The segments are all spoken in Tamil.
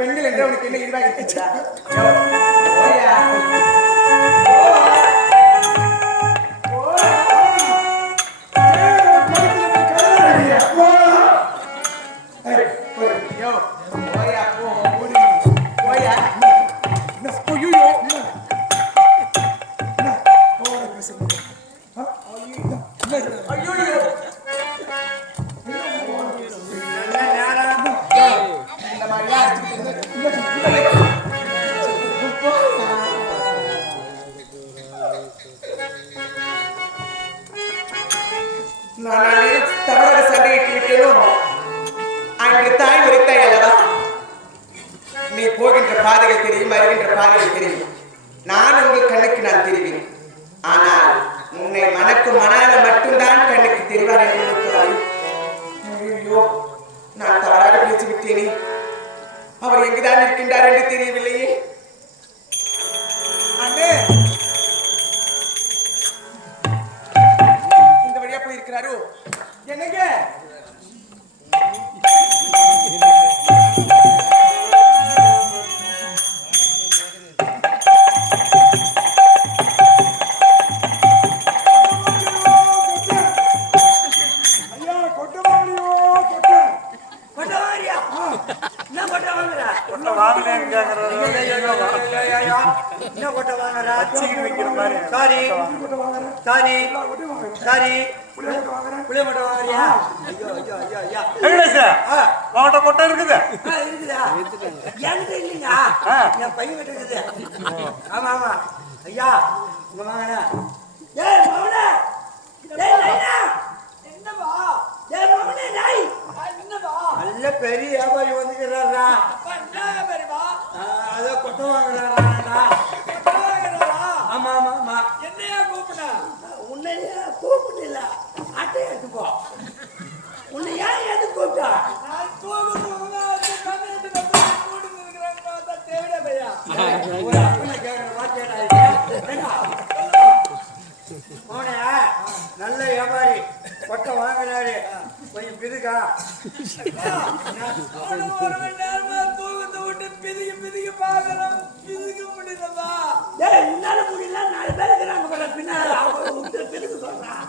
பெண்கள் என்று அவனுக்கு என்ன இதுவாக தவறாக சண்டையிட்டு விட்டேனோ அன்று தாய் உரைத்தாய் அல்லவா, நீ போகின்ற பாதைகள் தெரியும், வருகின்ற பாதைகள் தெரியும், நான் உங்கள் கண்ணுக்கு நான் தெரிவேன், ஆனால் உன்னை மனக்கும் மனால மட்டும்தான் கண்ணுக்கு தெரிவார் என்று ஐயோ நான் தவறாக பேசிவிட்டேனே, அவர் எங்குதான் இருக்கின்றார் என்று தெரியவில்லையே. அண்ணே இந்த வழியா போயிருக்கிறாரோ என்னங்க? கொட்டை இருக்குது பையன் இருக்குது. ஆமா ஆமா ஐயா உங்க மகனா நல்ல பெரிய வியாபாரி வந்துக்கிறாரா, அதோ கொட்டை வாங்குறாரா. ஆமா ஆமா ஆமா என்னையா கூப்பிட? உன்னையா கூப்பிடல, அட்டை எடுத்துப்போ. உன்னை ஏன் எது கூப்பிட்டா? நல்ல வியாபாரி கொட்டை வாங்குறாரு, கொஞ்சம் பிதுக்கா பிதுக்கு பாக்குறோம். பிதுக்க முடியலப்பா, என்னால முடியல. 4 பேர் இருக்கிறாங்க பின்னால பிதுக்கு சொல்றான்.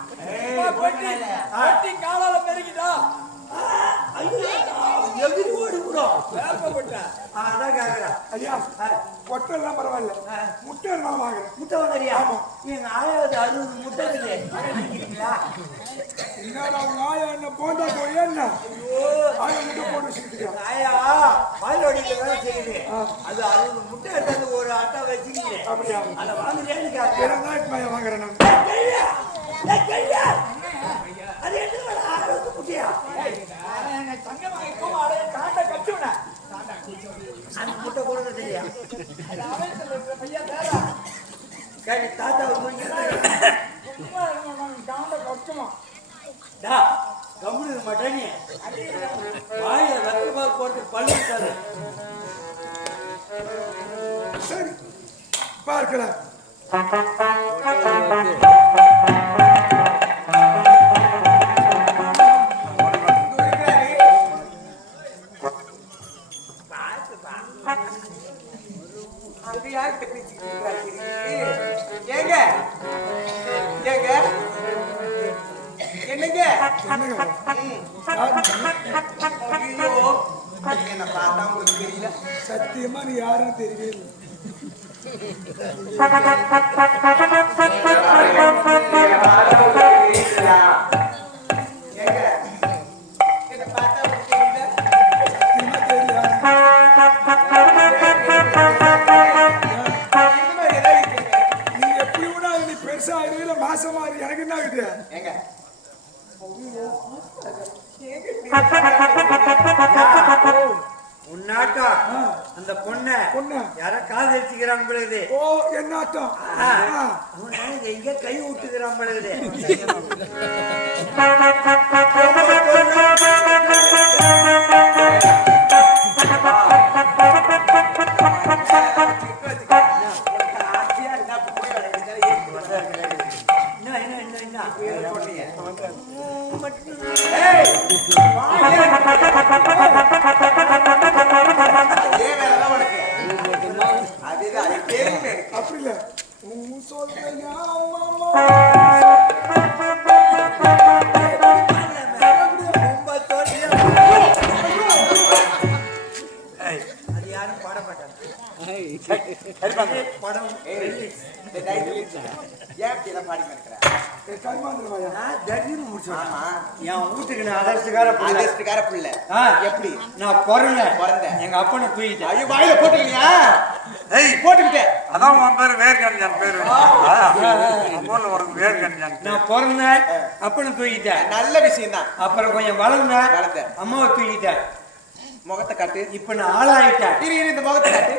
காலால பெருகிட்டா எதிரி ஓடுகிறோம். அதான் கேக்குறேன் ஐயா, கொட்டை எல்லாம் பரவாயில்ல, முட்டை எல்லாம் வாங்குறேன். முட்டை வாங்குறியா? நீங்க 60 முட்டை இருக்குது. என்னடா உங்க ஆயா என்ன போண்டா போய் என்ன ஆயா முட்டை போட்டு வச்சுக்கிட்டு ஆயா பாலோடியில வேலை செய்யுது. அது 60 முட்டை எடுத்து ஒரு அட்டை வச்சுக்கிட்டு அப்படியா அதை வாங்குறேன்னு கேட்க வாங்குறேன். அது என்ன 60 முட்டையா? அந்த முட்டை கொடுக்க தெரியா? தாத்தா கம்முனு மாட்டேங்க, வாயில வெத்தமா போட்டு பள்ளி சரி பார்க்கலாம். சத்தியமா நீ யாருன்னு தெரியல. நீ எப்படி விட நீ பெருசா இருல மாசமா எனக்கு என்ன ஆகுது? உன்னாட்டா அந்த பொண்ணை யார காதலிச்சுக்கிறான் பொழுது ஓ என்னாட்டம் அவன் எங்க கை விட்டுக்கிறான் பொழுது அப்படி இல்ல சொல்லையா அது யாரும் பாடப்பட்டாங்க படம் என் வீட்டுக்கு நான் அதர்ஷ்டக்கார பிள்ளை எப்படி நான் பிறந்தேன் எங்க அப்பனை தூக்கிட்டேன் ஐயோ வாயில போட்டுக்கியா போட்டுக்கிட்டேன் அதான் உன் பேரு வேர்கன்யான் பேரு உனக்கு வேர்கன்யான் நான் பிறந்தேன் அப்பனை தூக்கிட்டேன் நல்ல விஷயம் தான் அப்புறம் கொஞ்சம் வளர்ந்தேன் அம்மாவை தூக்கிட்டேன் முகத்தை காட்டு இப்ப நான் ஆளாயிட்டேன் இந்த முகத்தை காட்டு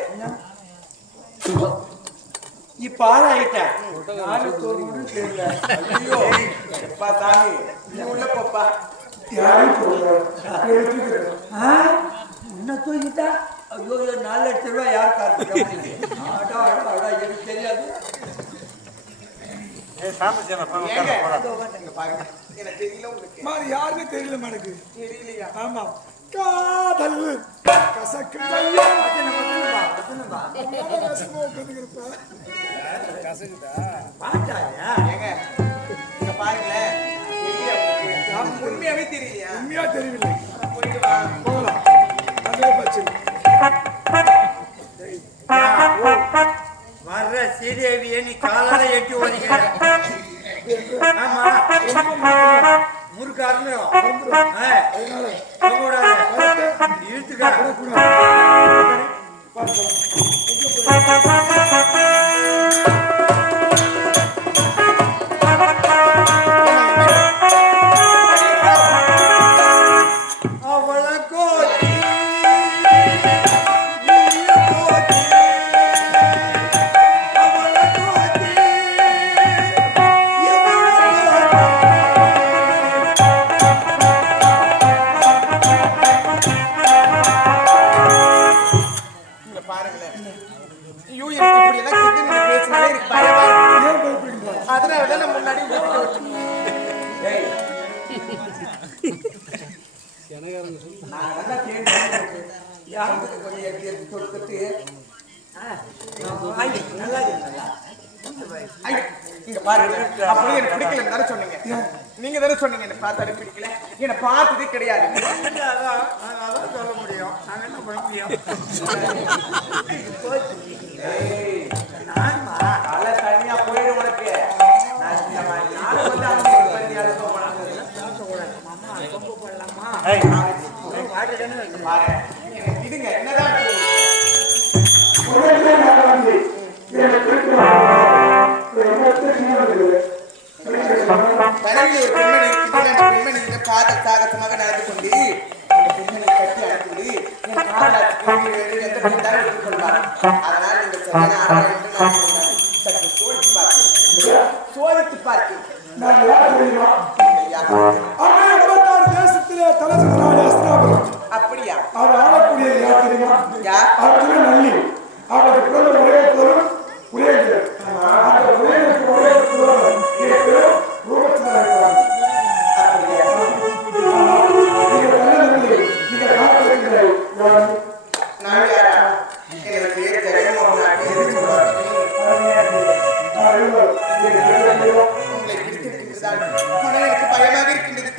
இப்ப ஆளாயிட்டேன் ஐயோ எப்பா சாமி நீ உள்ள போப்பா என்ன தூக்கிட்டா ஐயோ 4 லட்சம் ரூபாய் யார் காத்து எனக்கு தெரியாது யாருமே தெரியல எனக்கு தெரியலையா ஆமா காதல் கசக்கு பாருங்களேன் உண்மையாவே தெரியலையா உண்மையா தெரியவில்லை போயிட்டு வா போகலாம் அதே பட்சம் வர்ற ஸ்ரீதேவியை நீ காலால எட்டி ஓடிக்கிற ஆமா முறுக்காருங்க இழுத்துக்க அப்படியே எனக்கு பிடிக்கல தானே சொன்னீங்க நீங்க தானே சொன்னீங்க என்ன பார்த்தாலே பிடிக்கல என்ன பார்த்ததே கிடையாது சொல்ல முடியும் நாங்க என்ன பண்ண முடியும் தனியா போயிடும் உனக்கு இதுங்க என்னதான் தலைவியில் ஒரு பெண்மணி இருக்கின்றது. அந்த பெண்மணியிடம் காதல் சாகசமாக நடந்து கொண்டு அந்த பெண்மணி கட்டி அனுப்பி என் காதலாட்சி கேள்வி என்று எந்த பெண்தான் எடுத்துக்கொள்வார். அதனால் நீங்கள் சரியான ஆளா என்று நான் சற்று சோதித்து பார்த்தேன். தேசத்திலே தலைவர் நாடு அஸ்தினாபுரம். அப்படியா? அவர் ஆளக்கூடியது யார் தெரியுமா? அர்ஜுன நல்லி. அவரது பிறந்த ஒரே புலவர் உரையர். அந்த உரையருக்கு ஒரே புலவர் ரூபத்தினார். அப்படியா? நீங்க நல்ல நீங்க காத்திருக்கிற நான் யாரா? எனது பேர் ஜெகன்மோகன். உங்களை பிடித்திருக்கின்றதால் எனக்கு பயமாக இருக்கின்றது.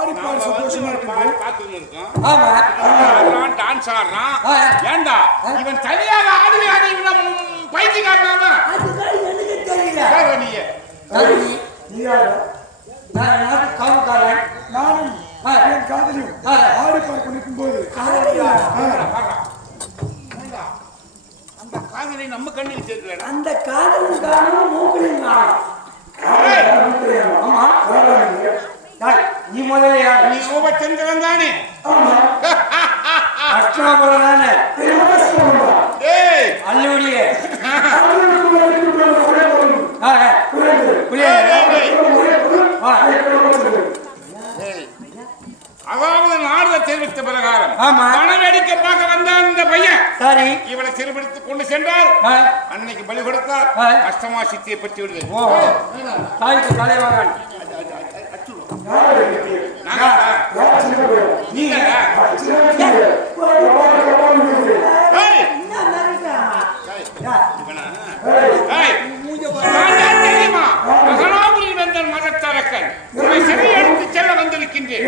ஆடி பாடி சந்தோஷமா இருக்கு. பாத்துட்டு இருக்கோம். ஆமா ஆடுறான், டான்ஸ் ஆடுறான். ஏண்டா இவன் தனியாக ஆடி இவன் பைத்தியக்காரனா? அதுதான் எனக்கு தெரியல. வேற நீ நீ யாரு? நான் நாட்டு காவல்காரன். நானும் என் காதலியும் ஆடி பார்க்க நிற்கும்போது அந்த காதலை நம்ம கண்ணுக்கு சேர்க்கல. அந்த காதலும் காணும் மூக்களையும் காணும். ஆமா நீ முதல்ல நீ கோபச்சந்திரன் தானே? அஷ்டாபுரம் தானே? அல்லூரியே அதாவது நாரத தெரிவித்த பிரகாரம் ஆமா பணவேடிக்கை பார்க்க வந்தான் இந்த பையன். சரி இவனை சிறுபிடித்துக் கொண்டு சென்றால் அன்னைக்கு பலி கொடுத்தால் அஷ்டமா சித்தியை பற்றி விடுது. தாய்க்கு தலைவாகன் மதத்தரக்கன் சிறை எடுத்து செல்ல வந்திருக்கின்றேன்.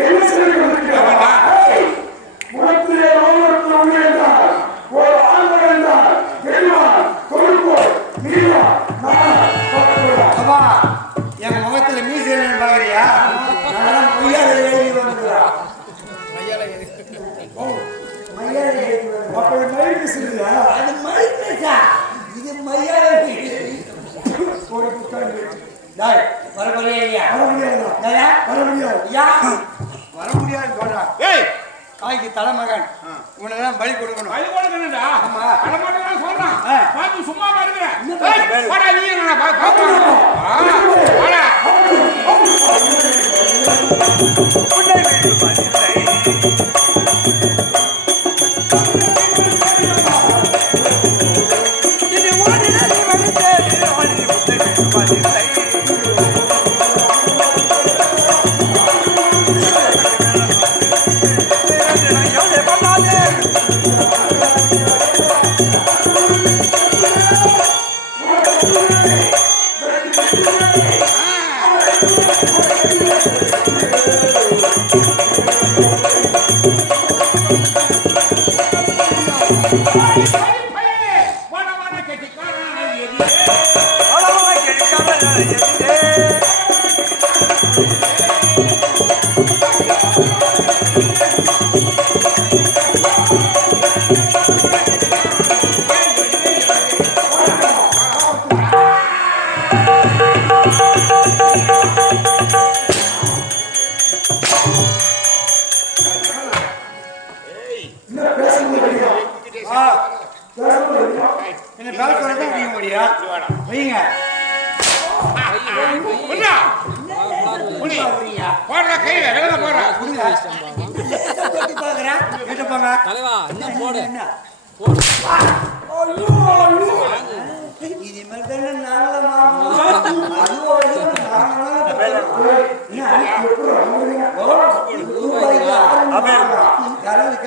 என் முகத்துல மீசை பாக்குறியா? தாய்க்கு தலைமகன் உனதான் பலி கொடுக்கணும். பலி கொடுக்கணும்டா. ஆமா சொல்றான். சும்மா பாருங்க.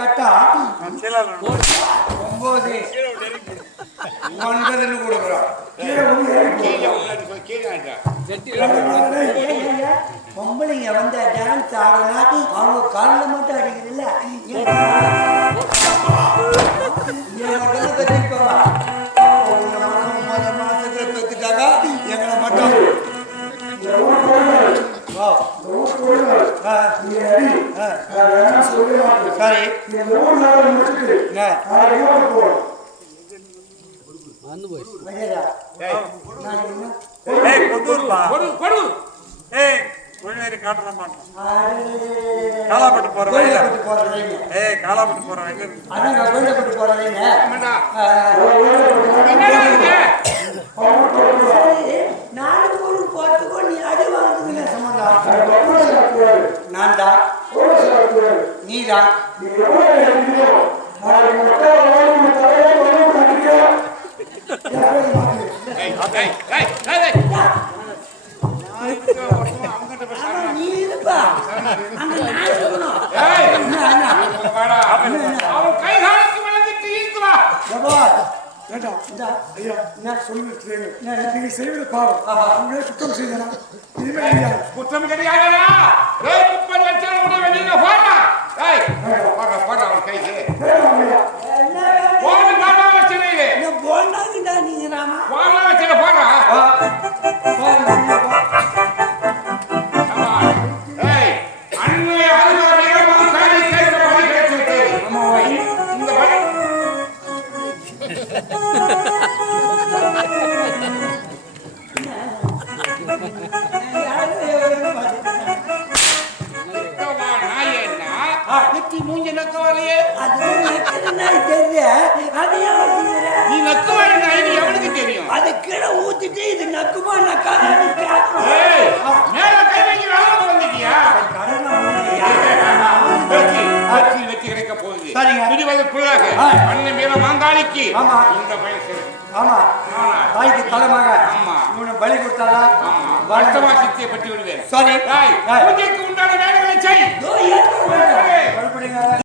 கேட்டா 9 கொடுக்குறோம். பொம்பளைங்க வந்து டான்ஸ் ஆடுனா அவங்க காலில் மட்டும் அடிக்கிறது இல்ல மாசத்துல பெற்றுட்டாங்க எங்களை மட்டும் சரி காலாப்பட்டு போற வழியில காலாப்பட்டு போற வழியில நான்டா நீடா குற்றம் செய்தனா குற்றம் கிடையாதா? நெத்தி மூஞ்சி நக்கவாலையே அது நக்குதுன்னா தெரியுது. அது ஏன் வச்சுக்கிற? நீ நக்கவாலை நாய் எவனுக்கு தெரியும்? அது கீழே ஊத்திட்டு இது நக்குமா நக்காதான்னு கேட்கணும். ஏய், மேல கை வைக்கிற அளவுக்கு வந்துட்டியா? வெற்றி கிடைக்க போகுது. சரிங்க. விடுவதற்குள்ளாக அண்ணன் மேல மாங்காளிக்கு ஆமா. இந்த பையன் சரி. ஆமா தாய்க்கு தலைமக. ஆமா. இவனை பலி கொடுத்தாரா? ஆமா. வருத்தமா சித்தியை பற்றி விடுவேன். சரி. பூஜைக்கு உண்டான வேலைகளை செய். இதோ ஏன் மறுபடியும்